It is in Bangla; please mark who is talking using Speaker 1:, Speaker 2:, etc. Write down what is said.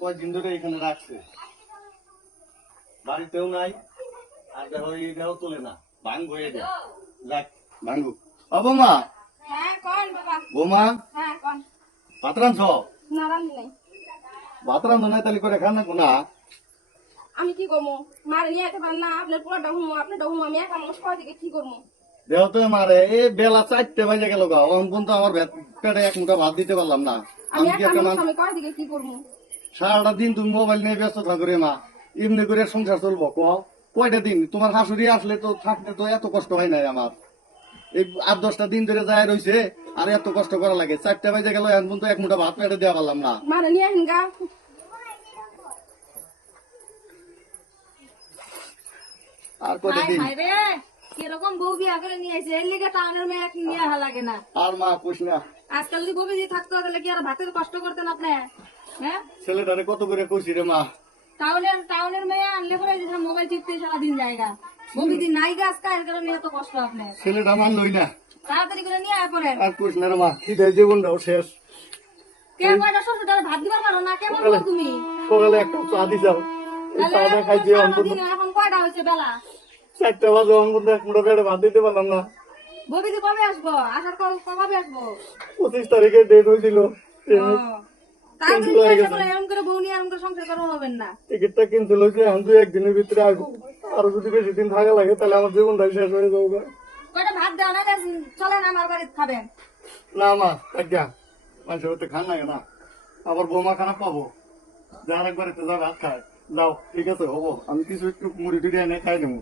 Speaker 1: কয়েকদিন ধরে এখানে রাখছে। বাড়িতেও নাই আর দেখো এই দেহ তোলে না ভাঙ হয়ে যায়। যাক ভাঙু ও বৌমা
Speaker 2: হ্যাঁ
Speaker 1: বৌমা
Speaker 2: হ্যাঁ
Speaker 1: ভাত রাঁধছ?
Speaker 2: না রান্ধি নাই।
Speaker 1: ভাত রাঁধো নাই তাহলে করে খান না কোনা?
Speaker 2: আমি কি করব? মার নিয়ে যেতে না আপনার আপনার আমি একা মানুষ কয় থেকে কি করব?
Speaker 1: দেহ তো মারে এই বেলা চারটে বাজে গেল গা অন পর্যন্ত আমার পেটে এক মুঠা ভাত দিতে পারলাম না।
Speaker 2: আমি
Speaker 1: আমি
Speaker 2: একা মানুষ
Speaker 1: মানুষ
Speaker 2: আমি কয় থেকে কি করব?
Speaker 1: সারাটা দিন তুমি মোবাইল নিয়ে ব্যস্ত থাকো রে মা। এমনি করে সংসার চলবো ক কয়টা দিন? তোমার শাশুড়ি আসলে তো থাকতে তো এত কষ্ট হয় নাই আমার। এই আট দশটা দিন ধরে যায় রয়েছে আর এত কষ্ট করা লাগে। চারটা বাজে গেল এখন পর্যন্ত এক মুঠা ভাত পেটে দেওয়া পারলাম না।
Speaker 2: মার নিয়ে আসেন গা।
Speaker 1: আর কয়টা দিন?
Speaker 3: কীরকম বউ বিয়া করে নিয়ে এসে এর লিগে টাউনের মেয়ে নিয়ে আসা লাগে না।
Speaker 1: আর মা পুষ না।
Speaker 3: আজকাল যদি বউ বিয়ে থাকতো তাহলে কি আর ভাতের কষ্ট করতেন আপনি? হ্যাঁ
Speaker 1: ছেলেটারে কত করে কইছি রে মা?
Speaker 3: টাউনের টাউনের মেয়ে আনলে পরে যে মোবাইল টিপতে সারাদিন জায়গা বউ দিন নাই গাছ কায়ের কারণে এত কষ্ট আপনার।
Speaker 1: ছেলেটা মানলই না।
Speaker 3: তাড়াতাড়ি করে নিয়ে আয় পড়েন
Speaker 1: আর কুস না রে মা কি দেয় জীবনটাও শেষ।
Speaker 3: কে কয়টা শ্বশুর ভাত দিবার পারো না? কেমন তুমি?
Speaker 1: সকালে একটা চা দিছাও এই চাটা খাইছি অন্তত
Speaker 3: এখন কয়টা হয়েছে বেলা?
Speaker 1: চারটা বাজে অন্তত এক মুঠা পেটে ভাত দিতে পারলাম না।
Speaker 3: ববিদি কবে আসব? আসার কবে আসব?
Speaker 1: পঁচিশ তারিখে ডেট হয়েছিল।
Speaker 3: ও, তাড়াতাড়ি নিয়ে আসা করে বউ নিয়ে এরকম করে সংসার করা হবেন না।
Speaker 1: টিকিটটা এখন দুই একদিনের ভিতরে আসব আর যদি বেশি দিন থাকা লাগে তাহলে আমার জীবনটাই শেষ হয়ে যাবে।
Speaker 3: কয়টা ভাত দেওয়া না চলেন আমার বাড়িতে খাবেন।
Speaker 1: না মা একটা মানুষের খান না না আবার বৌমা খারাপ পাবো। যার একবার যাবে ভাত খায় যাও ঠিক আছে হব। আমি কিছু একটু মুড়ি টুড়ি এনে খাই নেব।